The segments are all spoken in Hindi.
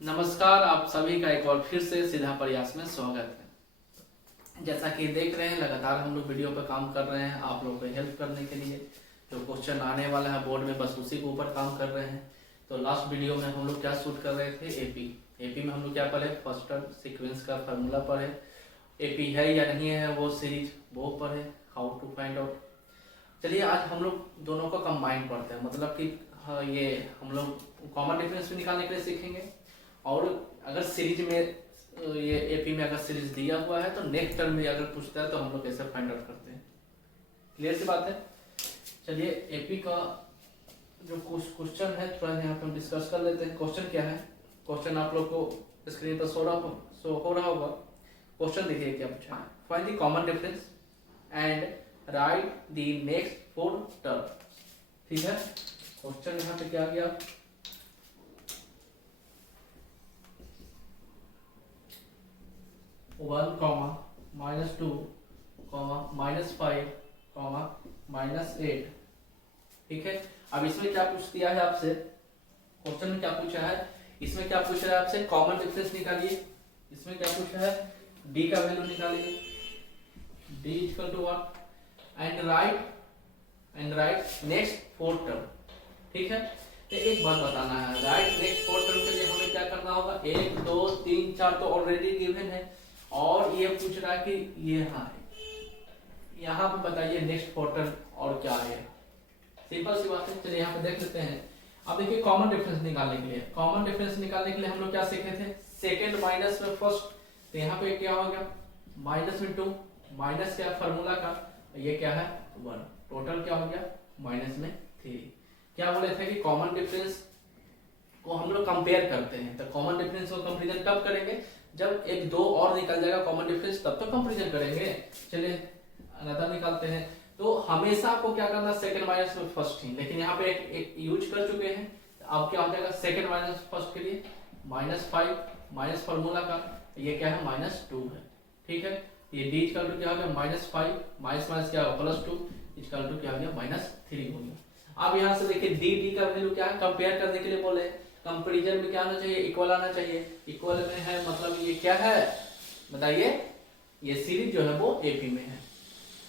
नमस्कार, आप सभी का एक बार फिर से सीधा प्रयास में स्वागत है। जैसा कि देख रहे हैं, लगातार हम लोग वीडियो पर काम कर रहे हैं आप लोगों को हेल्प करने के लिए। जो क्वेश्चन आने वाला है बोर्ड में, बस उसी के ऊपर काम कर रहे हैं। तो लास्ट वीडियो में हम लोग क्या शूट कर रहे थे, एपी में हम लोग क्या पढ़े, फर्स्ट टर्म सीक्वेंस का फार्मूला पढ़े, एपी है या नहीं है वो सीरीज वो पढ़े, हाउ टू फाइंड आउट। चलिए आज हम लोग दोनों को कंबाइन पढ़ते हैं, मतलब कि हाँ, ये हम लोग कॉमन डिफरेंस भी निकालने के लिए सीखेंगे। और अगर सीरीज में ये एपी में अगर सीरीज दिया हुआ है तो नेक्स्ट टर्म में अगर पूछता है तो हम लोग कैसे फाइंड आउट करते हैं। क्लियर सी बात है। चलिए एपी का जो क्वेश्चन है थोड़ा यहाँ पे हम डिस्कस कर लेते हैं। क्वेश्चन क्या है, क्वेश्चन आप लोग को स्क्रीन पर शो हो रहा होगा। क्वेश्चन देखिए क्या पूछा है, find the common difference and right the next 4 term. ठीक है, क्वेश्चन यहाँ पे क्या गया, 1, -2, -5, -8। ठीक है, अब इसमें क्या पूछ दिया है आपसे, क्वेश्चन में क्या पूछा है, इसमें क्या पूछ रहा है आपसे, कॉमन डिफरेंस निकालिए। इसमें क्या पूछा है, डी का वैल्यू निकालिए, D equal to what, and right next 4 term. ठीक है, तो एक बात बताना है, राइट नेक्स्ट 4 टर्म के लिए हमें क्या करना होगा, 1 2 3 4 तो ऑलरेडी गिवन है, और ये पूछ रहा है कि ये यहाँ पे बताइए नेक्स्ट 4 टर्म और क्या है। सिंपल सी बात है। चलिए यहाँ पे देख लेते हैं। अब देखिए कॉमन डिफरेंस निकालने के लिए हम लोग क्या सीखे थे, सेकंड माइनस में फर्स्ट। तो यहाँ पे क्या हो गया, माइनस में 2, माइनस क्या फार्मूला का, ये क्या है 1, टोटल क्या हो गया माइनस में 3। क्या बोले थे कि कॉमन डिफरेंस को हम लोग कंपेयर करते हैं। तो कॉमन डिफरेंस को कंपेरिजन कब करेंगे, जब एक दो और निकल जाएगा कॉमन डिफरेंस, तब तो कंपेरिजन करेंगे। चलिए अनदर निकालते हैं। तो हमेशा आपको क्या करना, सेकंड माइनस में फर्स्ट ही, लेकिन यहाँ पे एक यूज कर चुके हैं। अब क्या हो जाएगा, सेकंड माइनस फर्स्ट के लिए -5 माइनस फार्मूला का, ये क्या है -2 है। ठीक है, ये डी इक्वल टू क्या हो गया -5 माइनस माइनस क्या होगा +2 इक्वल टू क्या हो गया -3 हो गया। अब यहाँ से देखिए डी का वैल्यू क्या है, कंपेयर करने के लिए बोले, कंपैरिजन में क्या आना चाहिए, इक्वल आना चाहिए। इक्वल में है मतलब ये क्या है बताइए, ये सीरीज जो है वो एपी में है।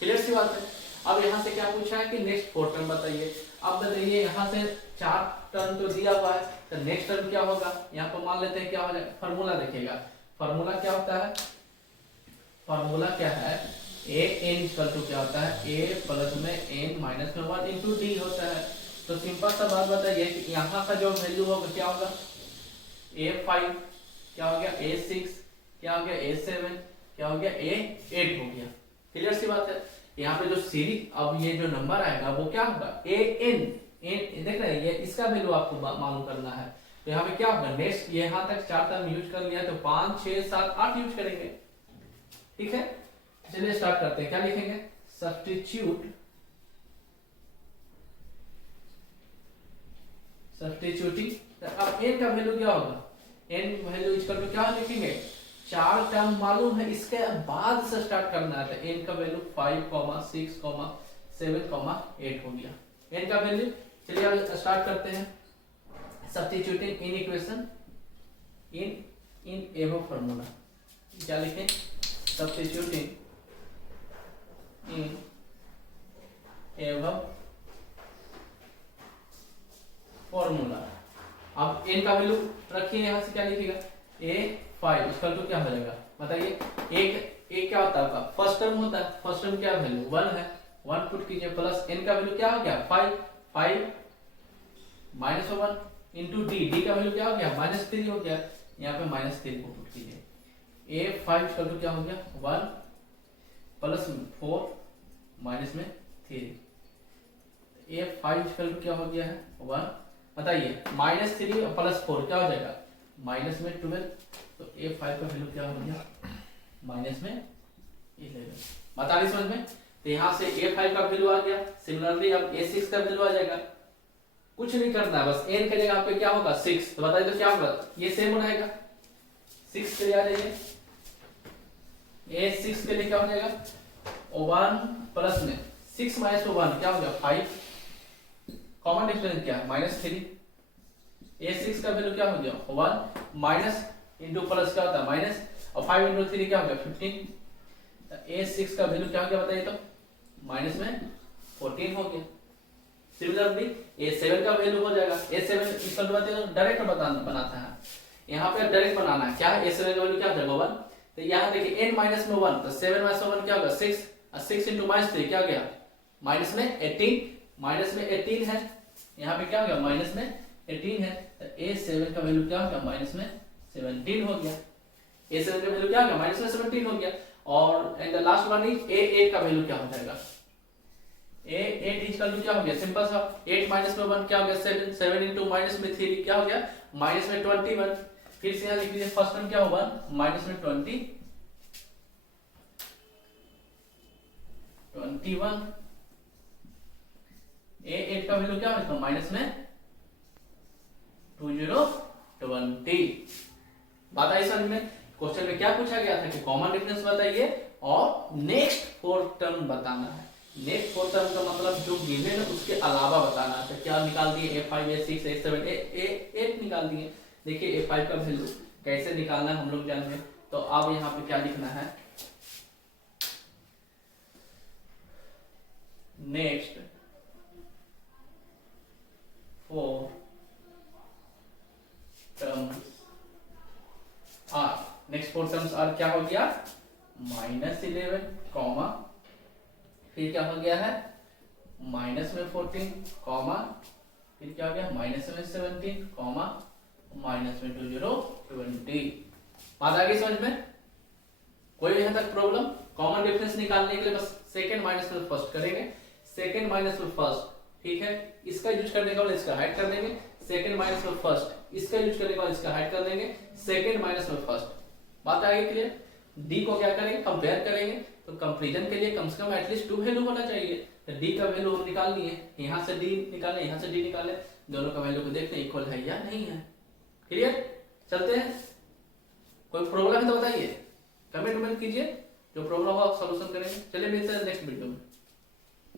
क्लियर सी बात है। अब यहाँ से क्या पूछा है कि नेक्स्ट 4 टर्म बताइए। अब बताइए यहाँ से 4 टर्म तो दिया हुआ है, तो नेक्स्ट टर्म क्या होगा, यहाँ पर मान लेते हैं क्या हो जाएगा, फार्मूला देखिएगा। फार्मूला क्या होता है, फार्मूला क्या है, ए एन इक्वल टू क्या होता है, ए प्लस में एन माइनस में 1 इंटू डी होता है। तो सिंपल सा बात बताइए कि यहाँ का जो वैल्यू होगा क्या होगा, A5 क्या हो गया, A6 क्या हो गया, A7 क्या हो गया, A8 हो गया। क्लियर सी बात है। यहाँ पे जो सीरीज, अब ये जो नंबर आएगा वो क्या होगा, AN देख रहे हैं, ये इसका वैल्यू आपको मालूम करना है। तो यहाँ पे क्या होगा, नेक्स्ट यहाँ तक 4 टर्म यूज कर लिया, तो 5 6 7 8 यूज करेंगे। ठीक है, चलिए स्टार्ट करते हैं। क्या लिखेंगे, सब्स्टिट्यूटिंग। अब n का वैल्यू क्या होगा, n वैल्यू इक्वल टू क्या लिखेंगे, 4 टर्म मालूम है, इसके बाद से स्टार्ट करना है। तो n का वैल्यू 5 6 7 8 हो गया n का वैल्यू। चलिए अब स्टार्ट करते हैं। Substituting in equation in above formula, क्या लिखें, सब्स्टिट्यूटिंग इन एबव फॉर्मूला। अब n का वैल्यू रखिए, यहाँ से क्या लिखेगा, A5 इसका तो क्या हो जाएगा बताइए। एक क्या होता है, फर्स्ट टर्म होता है, फर्स्ट टर्म क्या वैल्यू 1 है, 1 पुट कीजिए, प्लस n का वैल्यू क्या हो गया 5 माइनस 1 इंटू डी का वैल्यू क्या हो गया -3 हो गया, यहाँ पे -3 को पुट कीजिए। A5 इसका तो क्या हो गया 1 प्लस 4 माइनस में 3, A5 इसका तो क्या हो गया है 1, बताइए -3 और +4 क्या हो जाएगा माइनस में 12। तो A5 का वैल्यू क्या हो गया माइनस में 11। बता रही समझ में। तो यहाँ से A5 का वैल्यू आ गया। सिमिलरली अब A6 का वैल्यू आ जाएगा। कुछ नहीं करना है, बस n के जगह पे क्या होगा 6, तो बताइए तो क्या होगा, ये सेम रहेगा। 6 के लिए आ जाइए, A6 के लिए क्या हो जाएगा 1 प्लस में 6 माइनस 1 क्या हो गया 5, कॉमन डिफरेंस क्या है -3, A6 का वैल्यू क्या हो गया 1 माइनस इंटू प्लस क्या होता है माइनस, और 5 इंटू 3 क्या हो गया 15। A6 का वैल्यू क्या हो गया बताइए तो माइनस में 14 हो गया। सिमिलरली A7 का वैल्यू हो जाएगा, A7 इक्वल टू बताइए तो डायरेक्ट बनाता है, यहाँ पे डायरेक्ट बनाना है क्या है, A7 का वैल्यू क्या हो जाएगा 1, तो यहाँ देखिए n माइनस में 1 तो 7 माइनस 1 क्या होगा 6, और 6 इंटू माइनस 3 क्या हो गया माइनस में 18, माइनस में 18 है, यहाँ पे क्या हो गया माइनस में 18 है, तो A7 का वैल्यू क्या हो गया माइनस में 17 हो गया। A7 का वैल्यू क्या हो गया माइनस में 17 हो गया। और and the last one is A8 का वैल्यू क्या हो जाएगा, A8 इज का क्या हो गया सिंपल सा 8 माइनस में 1 क्या हो गया 7, 7 इंटू माइनस में 3 क्या हो गया माइनस में 21। फिर से यहाँ लिख लीजिए फर्स्ट वन क्या होगा माइनस में 21, A8 का वैल्यू क्या होगा माइनस में 2020। बात आई समझ में। क्वेश्चन में क्या पूछा गया था कि कॉमन डिफरेंस बताइए और नेक्स्ट फोर्थ टर्म बताना है। नेक्स्ट फोर्थ टर्म का मतलब जो गिवन है उसके अलावा बताना है। तो क्या निकाल दिए A5 A6 A7 A8 निकाल दिए। देखिए A5 का वैल्यू कैसे निकालना है हम लोग जानेंगे। तो अब यहाँ पे क्या लिखना है, next four terms are, next four terms are क्या हो गया -11 कॉमा फिर क्या हो गया है माइनस में 14 कॉमा फिर क्या हो गया माइनस में 17 कॉमा माइनस में 2020। बात आ गई समझ में। कोई यहाँ तक प्रॉब्लम। कॉमन डिफरेंस निकालने के लिए बस सेकंड माइनस में फर्स्ट करेंगे, सेकंड माइनस में फर्स्ट, ठीक है। इसका यूज करने के बाद इसका हाइड कर देंगे, सेकंड माइनस में फर्स्ट, इसका यूज करने के बाद इसका हाइड कर देंगे, सेकंड माइनस में फर्स्ट। बात आ गई क्लियर। डी को क्या करेंगे कंपेयर करेंगे, तो कंपैरिजन के लिए कम से कम एटलीस्ट 2 वैल्यू होना चाहिए। तो डी का वैल्यू हम निकाल लिए, यहाँ से डी निकाले, यहाँ से डी निकाले, दोनों का वैल्यू को देखते हैं इक्वल है या नहीं है। क्लियर, चलते हैं। कोई प्रॉब्लम है तो बताइए, कमेंट कीजिए, जो प्रॉब्लम हो आप सॉल्यूशन करेंगे। चलिए मिलते हैं नेक्स्ट वीडियो में।